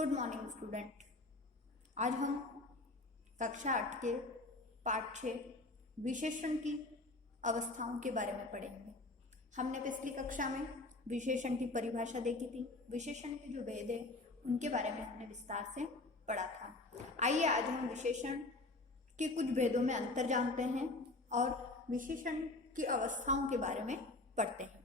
Good morning student. आज हम कक्षा 8 के पाठ 6 विशेषण की अवस्थाओं के बारे में पढ़ेंगे। हमने पिछली कक्षा में विशेषण की परिभाषा देखी थी। विशेषण के जो भेद है उनके बारे में हमने विस्तार से पढ़ा था। आइए आज हम विशेषण के कुछ भेदों में अंतर जानते हैं और विशेषण की अवस्थाओं के बारे में पढ़ते हैं।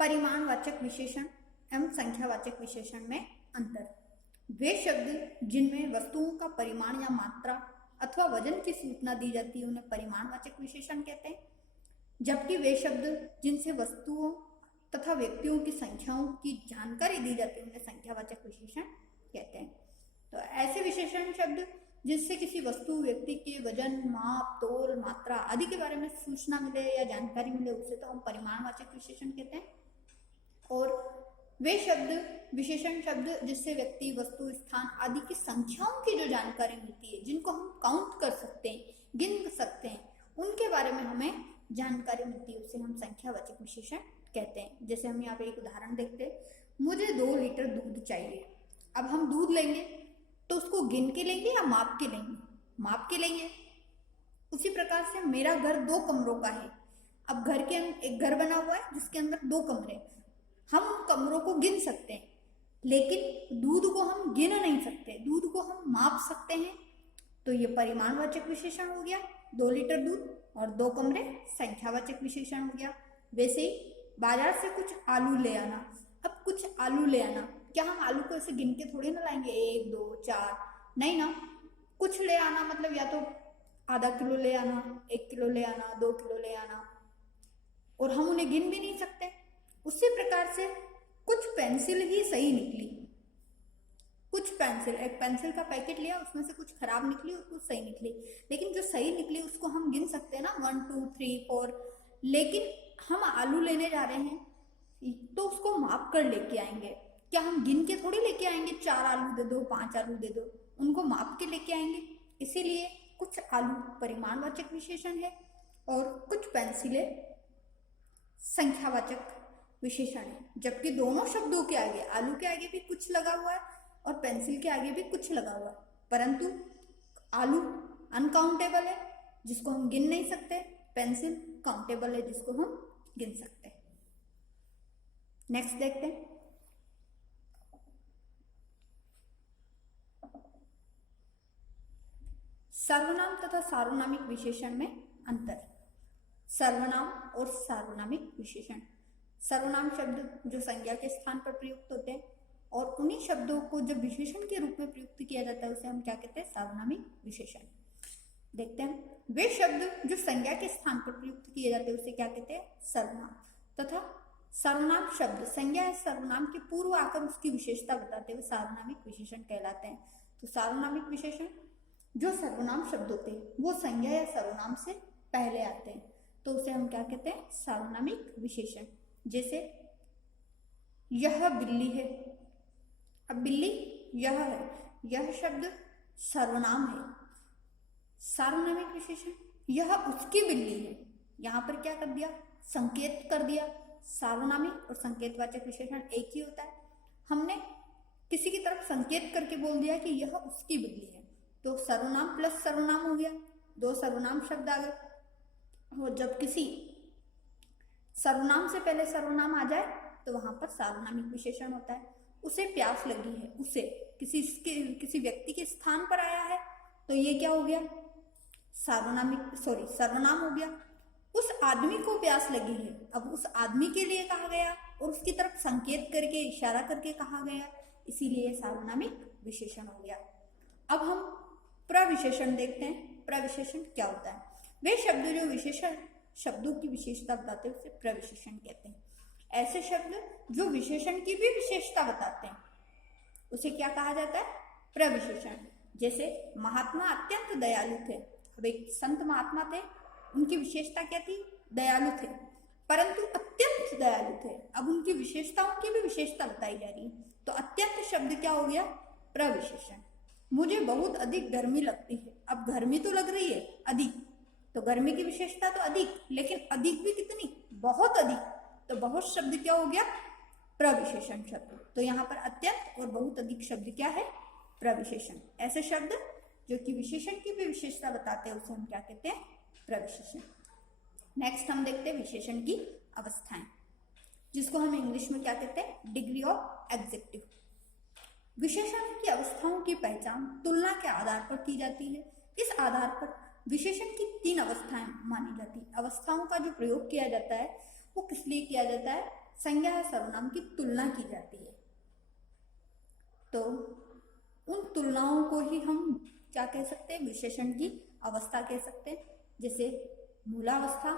परिमाणवाचक विशेषण एवं संख्यावाचक विशेषण में अंतर। वे शब्द जिनमें वस्तुओं का परिमाण या मात्रा अथवा वजन की सूचना दी जाती है उन्हें परिमाणवाचक विशेषण कहते हैं, जबकि वे शब्द जिनसे वस्तुओं तथा व्यक्तियों की संख्याओं की जानकारी दी जाती है उन्हें संख्यावाचक विशेषण कहते हैं। तो ऐसे विशेषण शब्द जिससे किसी वस्तु व्यक्ति के वजन, माप, तोल, मात्रा आदि के बारे में सूचना मिले या जानकारी मिले उसे तो हम परिमाणवाचक विशेषण कहते हैं। और वे शब्द विशेषण शब्द जिससे व्यक्ति, वस्तु, स्थान आदि की संख्याओं की जो जानकारी मिलती है, जिनको हम काउंट कर सकते हैं, गिन सकते हैं, उनके बारे में हमें जानकारी मिलती है, उसे हम संख्यावाचक विशेषण कहते हैं। जैसे हम यहाँ पे एक उदाहरण देखते हैं, मुझे 2 लीटर दूध चाहिए। अब हम दूध लेंगे तो उसको गिन के लेंगे या माप के लेंगे? माप के लेंगे। उसी प्रकार से मेरा घर 2 कमरों का है। अब घर के अंदर एक घर बना हुआ है जिसके अंदर 2 कमरे, हम उन कमरों को गिन सकते हैं, लेकिन दूध को हम गिन नहीं सकते, दूध को हम माप सकते हैं। तो ये परिमाणवाचक विशेषण हो गया, 2 लीटर दूध और 2 कमरे संख्यावाचक विशेषण हो गया। वैसे ही बाजार से कुछ आलू ले आना। अब कुछ आलू ले आना, क्या हम आलू को ऐसे गिन के थोड़ी ना लाएंगे 1 2 4, नहीं ना। कुछ ले आना मतलब या तो आधा किलो ले आना, 1 किलो ले आना, 2 किलो ले आना, और हम उन्हें गिन भी नहीं सकते। उसी प्रकार से कुछ पेंसिल ही सही निकली। कुछ पेंसिल, एक पेंसिल का पैकेट लिया, उसमें से कुछ खराब निकली और कुछ सही निकली, लेकिन जो सही निकली उसको हम गिन सकते हैं ना, 1 2 3 4। लेकिन हम आलू लेने जा रहे हैं तो उसको माप कर लेके आएंगे। क्या हम गिन के थोड़ी लेके आएंगे, 4 आलू दे दो, 5 आलू दे दो, उनको माप के लेके आएंगे। इसीलिए कुछ आलू परिमाणवाचक विशेषण है और कुछ पेंसिलें संख्यावाचक विशेषण है। जबकि दोनों शब्दों के आगे, आलू के आगे भी कुछ लगा हुआ है और पेंसिल के आगे भी कुछ लगा हुआ है, परंतु आलू अनकाउंटेबल है जिसको हम गिन नहीं सकते, पेंसिल काउंटेबल है जिसको हम गिन सकते हैं। नेक्स्ट देखते हैं। सर्वनाम तथा सार्वनामिक विशेषण में अंतर। सर्वनाम और सार्वनामिक विशेषण। सर्वनाम शब्द जो संज्ञा के स्थान पर प्रयुक्त होते हैं और उन्हीं शब्दों को जब विशेषण के रूप में प्रयुक्त किया जाता है उसे हम क्या कहते हैं? सार्वनामिक विशेषण। देखते हैं, वे शब्द जो संज्ञा के स्थान पर प्रयुक्त किए जाते हैं उसे क्या कहते हैं? सर्वनाम। तथा सर्वनाम शब्द संज्ञा या सर्वनाम के पूर्व आकर उसकी विशेषता बताते हुए सार्वनामिक विशेषण कहलाते हैं। तो सार्वनामिक विशेषण जो सर्वनाम शब्द होते हैं वो संज्ञा या सर्वनाम से पहले आते हैं, तो उसे हम क्या कहते हैं? सार्वनामिक विशेषण। जैसे यह बिल्ली है। अब बिल्ली यह है, यह शब्द सर्वनाम है। सार्वनामिक विशेषण यह उसकी बिल्ली है, यहां पर क्या कर दिया? संकेत कर दिया। सार्वनामिक और संकेतवाचक विशेषण एक ही होता है। हमने किसी की तरफ संकेत करके बोल दिया कि यह उसकी बिल्ली है, तो सर्वनाम प्लस सर्वनाम हो गया, 2 सर्वनाम शब्द आ गए। और जब किसी सर्वनाम से पहले सर्वनाम आ जाए तो वहां पर सार्वनामिक विशेषण होता है। उसे प्यास लगी है, उसे किसी व्यक्ति के स्थान पर आया है तो ये क्या हो गया? सर्वनाम हो गया। उस आदमी को प्यास लगी है, अब उस आदमी के लिए कहा गया और उसकी तरफ संकेत करके, इशारा करके कहा गया, इसीलिए सार्वनामिक विशेषण हो गया। अब हम प्रविशेषण देखते हैं। प्रविशेषण क्या होता है? वे शब्द जो विशेषण शब्दों की विशेषता बताते हैं उसे प्रविशेषण कहते हैं। ऐसे शब्द जो विशेषण की भी विशेषता बताते हैं उसे क्या कहा जाता है? प्रविशेषण। जैसे महात्मा अत्यंत दयालु थे। अब एक संत महात्मा थे, उनकी विशेषता क्या थी? दयालु थे, परंतु अत्यंत दयालु थे। अब उनकी विशेषताओं की भी विशेषता बताई जा रही है, तो अत्यंत शब्द क्या हो गया? प्रविशेषण। मुझे बहुत अधिक गर्मी लगती है। अब गर्मी तो लग रही है अधिक, तो गर्मी की विशेषता तो अधिक, लेकिन अधिक भी कितनी? बहुत अधिक। तो बहुत शब्द क्या हो गया? प्रविशेषण शब्द। तो यहाँ पर अत्यंत और बहुत अधिक शब्द क्या है? प्रविशेषण। ऐसे शब्द जो कि विशेषण की भी विशेषता बताते हैं उसे हम क्या कहते हैं? प्रविशेषण। नेक्स्ट हम देखते हैं विशेषण की अवस्थाएं, जिसको हम इंग्लिश में क्या कहते हैं? Degree of adjective. विशेषण की अवस्थाओं की पहचान तुलना के आधार पर की जाती है। इस आधार पर विशेषण की 3 अवस्थाएं मानी जाती है। अवस्थाओं का जो प्रयोग किया जाता है वो किस लिए किया जाता है? संज्ञा या सर्वनाम की तुलना की जाती है। तो उन तुलनाओं को ही हम क्या कह सकते हैं? विशेषण की अवस्था कह सकते हैं। जैसे मूलावस्था,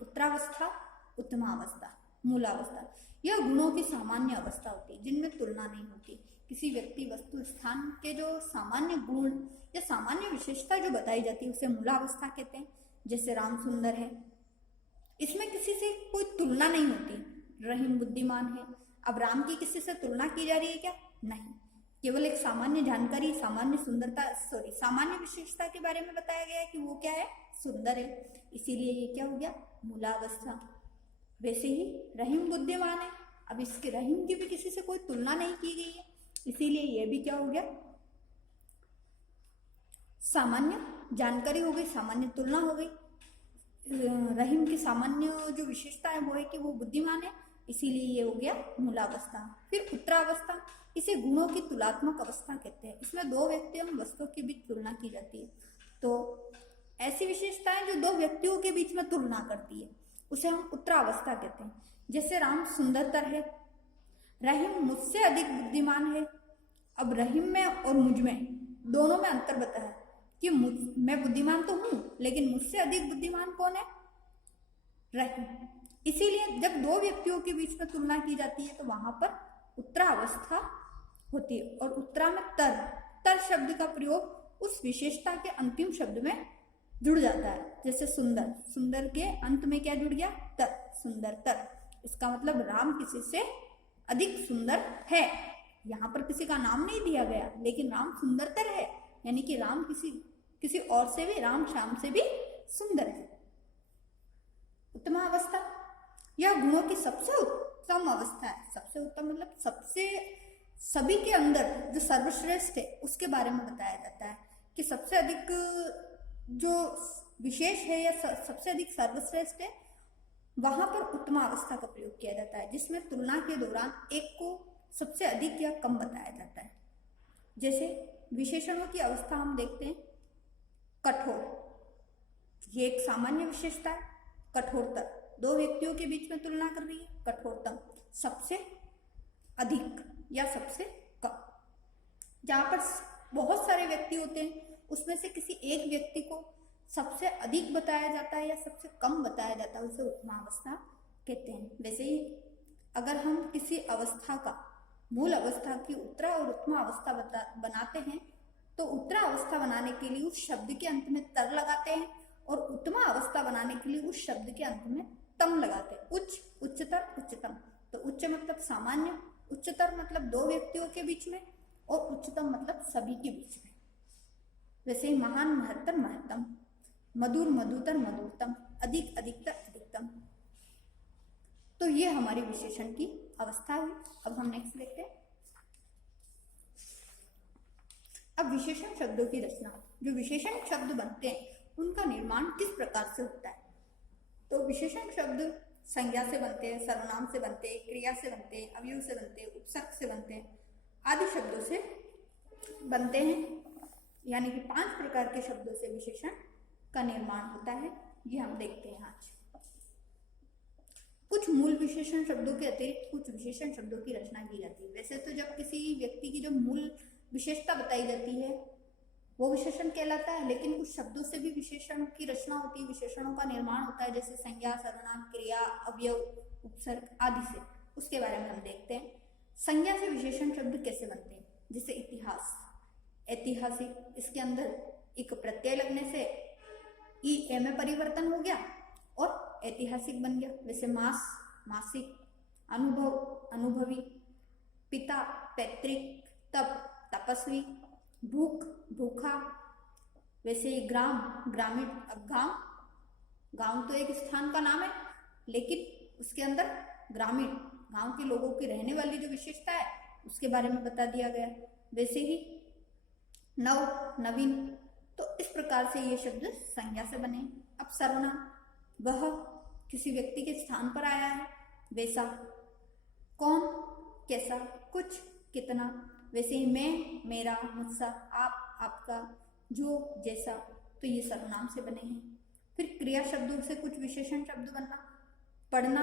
उत्तरावस्था, उत्तमावस्था। मूलावस्था यह गुणों की सामान्य अवस्था होती है जिनमें तुलना नहीं होती। किसी व्यक्ति, वस्तु, स्थान के जो सामान्य गुण या सामान्य विशेषता जो बताई जाती है उसे मूलावस्था कहते हैं। जैसे राम सुंदर है, इसमें किसी से कोई तुलना नहीं होती। रहीम बुद्धिमान है, अब राम की किसी से तुलना की जा रही है क्या? नहीं, केवल एक सामान्य जानकारी, सामान्य सुंदरता, सामान्य विशेषता के बारे में बताया गया है कि वो क्या है? सुंदर है। इसीलिए ये क्या हो गया? मूलावस्था। वैसे ही रहीम बुद्धिमान है, अब इसके रहीम की भी किसी से कोई तुलना नहीं की गई है, इसीलिए ये भी क्या हो गया? सामान्य जानकारी हो गई, सामान्य तुलना हो गई। रहीम की सामान्य जो विशेषता है वो है कि वो बुद्धिमान है, इसीलिए ये हो गया मूलावस्था। फिर उत्तरावस्था, इसे गुणों की तुलनात्मक अवस्था कहते हैं। इसमें 2 व्यक्तियों वस्तुओं के बीच तुलना की जाती है। तो ऐसी विशेषताएं जो 2 व्यक्तियों के बीच में तुलना करती है उसे हम उत्तरावस्था कहते हैं। जैसे राम सुंदरतर है, रहीम मुझसे अधिक बुद्धिमान है। अब रहीम में और मुझ में दोनों में अंतर बताया कि मैं बुद्धिमान तो हूं, लेकिन मुझसे अधिक बुद्धिमान कौन है? रहीम। इसीलिए जब 2 व्यक्तियों के बीच में तुलना की जाती है तो वहां पर उत्तरावस्था होती है। और उत्तरा में तर शब्द का प्रयोग उस विशेषता के अंतिम शब्द में जुड़ जाता है। जैसे सुंदर, सुंदर के अंत में क्या जुड़ गया? तर, सुंदरतर। इसका मतलब राम किसी से अधिक सुंदर है। यहाँ पर किसी का नाम नहीं दिया गया, लेकिन राम सुंदरतर है, यानी कि राम किसी और से भी, राम श्याम से भी सुंदर है। उत्तमावस्था, यह गुणों की सबसे उत्तम अवस्था है। सबसे उत्तम मतलब सबसे, सभी के अंदर जो सर्वश्रेष्ठ है उसके बारे में बताया जाता है कि सबसे अधिक जो विशेष है या सबसे अधिक सर्वश्रेष्ठ है, वहां पर उत्तमावस्था का प्रयोग किया जाता है, जिसमें तुलना के दौरान एक को सबसे अधिक या कम बताया जाता है। जैसे विशेषणों की अवस्था हम देखते हैं, कठोर, ये एक सामान्य विशेषता है। कठोरतर, 2 व्यक्तियों के बीच में तुलना कर रही है। कठोरतम, सबसे अधिक या सबसे कम। जहां पर बहुत सारे व्यक्ति होते हैं उसमें से किसी एक व्यक्ति को सबसे अधिक बताया जाता है या सबसे कम बताया जाता है, उसे उत्तमावस्था कहते हैं। वैसे ही अगर हम किसी अवस्था का, मूल अवस्था की उत्तरा और उत्तमा अवस्था बनाते हैं तो उत्तरा अवस्था बनाने के लिए उस शब्द के अंत में तर लगाते हैं और उत्तमा अवस्था बनाने के लिए उस शब्द के अंत में तम लगाते हैं। उच्च, उच्चतर, उच्चतम। तो उच्च मतलब सामान्य, उच्चतर मतलब 2 व्यक्तियों के बीच में, और उच्चतम मतलब सभी के बीच में। वैसे ही महान, महत्तर, महत्तम, मधुर, मधुतर, मधुरतम, अधिक, अधिकतर, अधिकतम। तो ये हमारी विशेषण की अवस्था हुई। अब हम नेक्स्ट देखते हैं। अब विशेषण शब्दों की रचना। जो विशेषण शब्द बनते हैं उनका निर्माण किस प्रकार से होता है? तो विशेषण शब्द संज्ञा से बनते हैं, सर्वनाम से बनते हैं, क्रिया से बनते हैं, अवयव से बनते हैं, उपसर्ग से बनते हैं, आदि शब्दों से बनते हैं। यानी कि 5 प्रकार के शब्दों से विशेषण का निर्माण होता है। ये हम देखते हैं आज। कुछ मूल विशेषण शब्दों के अतिरिक्त कुछ विशेषण शब्दों की रचना की जाती है। वैसे तो जब किसी व्यक्ति की जो मूल विशेषता बताई जाती है वो विशेषण कहलाता है, लेकिन कुछ शब्दों से भी विशेषण की रचना होती है, विशेषणों का निर्माण होता है, जैसे संज्ञा, सर्वनाम, क्रिया, अवयव, उपसर्ग आदि से। उसके बारे में हम देखते हैं। संज्ञा से विशेषण शब्द कैसे बनते हैं? जैसे इतिहास, ऐतिहासिक, इसके अंदर एक प्रत्यय लगने से ई ए में परिवर्तन हो गया और ऐतिहासिक बन गया। वैसे मास, मासिक, अनुभव, अनुभवी, पिता, पैतृक, तप, तपस्वी, भूख, भूखा। वैसे ही ग्राम, ग्रामीण। अब गांव तो एक स्थान का नाम है, लेकिन उसके अंदर ग्रामीण, गांव के लोगों की रहने वाली जो विशेषता है उसके बारे में बता दिया गया। वैसे ही नव, नवीन, तो इस प्रकार से ये शब्द संज्ञा से बने। अब सर्वनाम, वह किसी व्यक्ति के स्थान पर आया है, वैसा, कौन, कैसा, कुछ, कितना, वैसे ही मैं, मेरा, मुझसा, आप, आपका, जो, जैसा, तो ये सर्वनाम से बने हैं। फिर क्रिया शब्दों से कुछ विशेषण शब्द बनना। पढ़ना,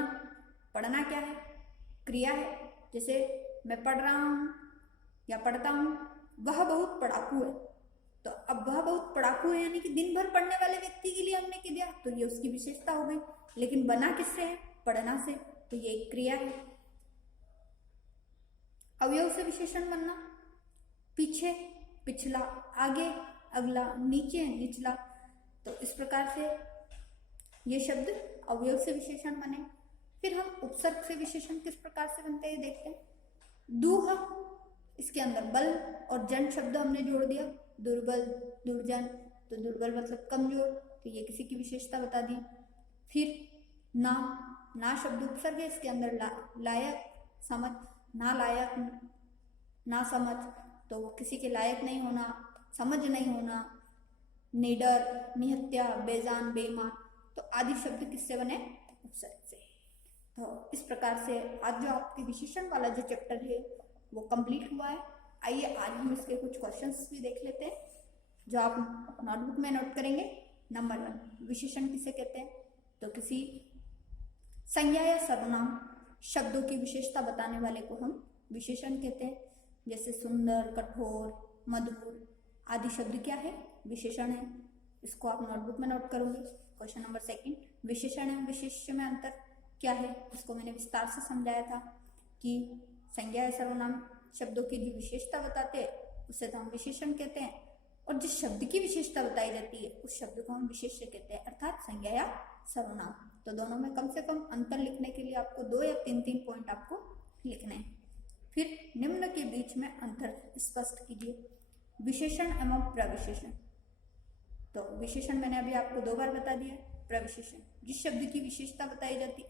पढ़ना क्या है? क्रिया है। जैसे मैं पढ़ रहा हूँ या पढ़ता हूँ। वह बहुत पढ़ाकू है, तो अब वह बहुत पढ़ाकू है यानी कि दिन भर पढ़ने वाले व्यक्ति के लिए हमने कह दिया, तो ये उसकी विशेषता हो गई। लेकिन बना किससे है? पढ़ना से, तो ये एक क्रिया है। अवयव से विशेषण बनना, पीछे, पिछला, आगे, अगला, नीचे, निचला, तो इस प्रकार से ये शब्द अवयव से विशेषण बने। फिर हम उपसर्ग से विशेषण किस प्रकार से बनते हैं देखते हैं। दूह, इसके अंदर बल और जन शब्द हमने जोड़ दिया। दुर्बल, दुर्जन, तो दुर्बल मतलब कमजोर, तो ये किसी की विशेषता बता दी। फिर ना, ना शब्द उपसर्ग है, इसके अंदर लायक, समझ, ना लायक, ना समझ, तो किसी के लायक नहीं होना, समझ नहीं होना। निडर, निहत्या, बेजान, बेईमान, तो आदि शब्द किससे बने? उपसर्ग से। तो इस प्रकार से आज जो आपके विशेषण वाला जो चैप्टर है वो कंप्लीट हुआ है। आइए आज हम इसके कुछ क्वेश्चंस भी देख लेते हैं जो आप नोटबुक में नोट करेंगे। नंबर 1, विशेषण किसे कहते हैं? तो किसी संज्ञा या सर्वनाम शब्दों की विशेषता बताने वाले को हम विशेषण कहते हैं। जैसे सुंदर, कठोर, मधुर आदि शब्द क्या है? विशेषण है। इसको आप नोटबुक में नोट करोगे। क्वेश्चन नंबर 2, विशेषण एवं विशेष्य में अंतर क्या है? इसको मैंने विस्तार से समझाया था कि संज्ञा या सर्वनाम शब्दों की जो विशेषता बताते हैं उसे तो हम विशेषण कहते हैं, और जिस शब्द की विशेषता बताई जाती है उस शब्द को हम विशेष्य कहते हैं, अर्थात संज्ञा या सर्वनाम। तो दोनों में कम से कम अंतर लिखने के लिए आपको 2 या 3 पॉइंट आपको लिखने हैं। फिर निम्न के बीच में अंतर स्पष्ट कीजिए। विशेषण एवं प्रविशेषण, तो विशेषण मैंने अभी आपको 2 बार बता दिया। प्रविशेषण, जिस शब्द की विशेषता बताई जाती,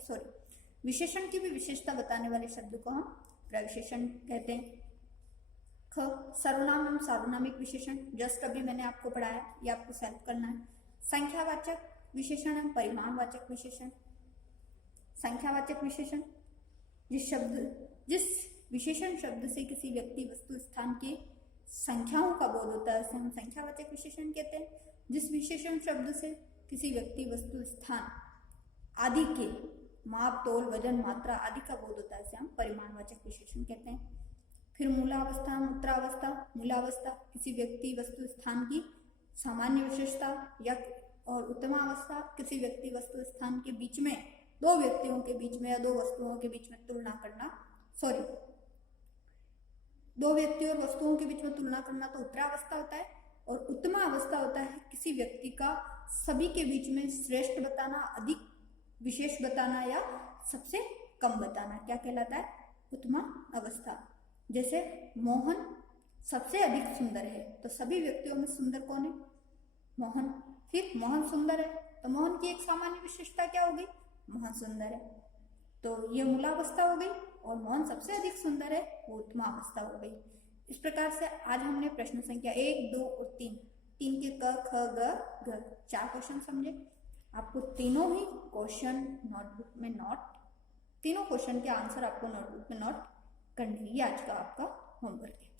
विशेषण की भी विशेषता बताने वाले शब्द को हम प्रविशेषण कहते हैं। ख, सर्वनाम एवं सार्वनामिक विशेषण, जस्ट अभी मैंने आपको पढ़ाया, ये आपको सॉल्व करना है। संख्यावाचक विशेषण एवं परिमाणवाचक विशेषण। संख्यावाचक विशेषण, जिस विशेषण शब्द से किसी व्यक्ति, वस्तु, स्थान की संख्याओं का बोध होता है उसे हम संख्यावाचक विशेषण कहते हैं। जिस विशेषण शब्द से किसी व्यक्ति, वस्तु, स्थान आदि के माप, तोल, वजन, मात्रा आदि का बोध होता है उसे हम परिमाणवाचक विशेषण कहते हैं। फिर मूलावस्था, उत्तरावस्था। मूलावस्था किसी व्यक्ति, वस्तु, स्थान की सामान्य विशेषता, या और उत्तमावस्था किसी व्यक्ति, वस्तु, स्थान के बीच में, 2 व्यक्तियों के बीच में या 2 वस्तुओं के बीच में तुलना करना, 2 व्यक्तियों और वस्तुओं के बीच में तुलना करना तो उत्तरावस्था होता है। और उत्तमा अवस्था होता है किसी व्यक्ति का सभी के बीच में श्रेष्ठ बताना, अधिक विशेष बताना या सबसे कम बताना, क्या कहलाता है? उत्तमा अवस्था। जैसे मोहन सबसे अधिक सुंदर है, तो सभी व्यक्तियों में सुंदर कौन है? मोहन। फिर मोहन सुंदर है, तो मोहन की एक सामान्य विशेषता क्या हो गई? मोहन सुंदर है, तो ये मूलावस्था हो गई। और मोहन सबसे अधिक सुंदर है, वो उत्तमा अवस्था हो गई। इस प्रकार से आज हमने प्रश्न संख्या 1, 2 और 3 के क, ख, ग, घ 4 क्वेश्चन समझे। आपको तीनों ही क्वेश्चन नोटबुक में तीनों क्वेश्चन के आंसर आपको नोटबुक में नोट करने, ये आज का आपका होमवर्क है।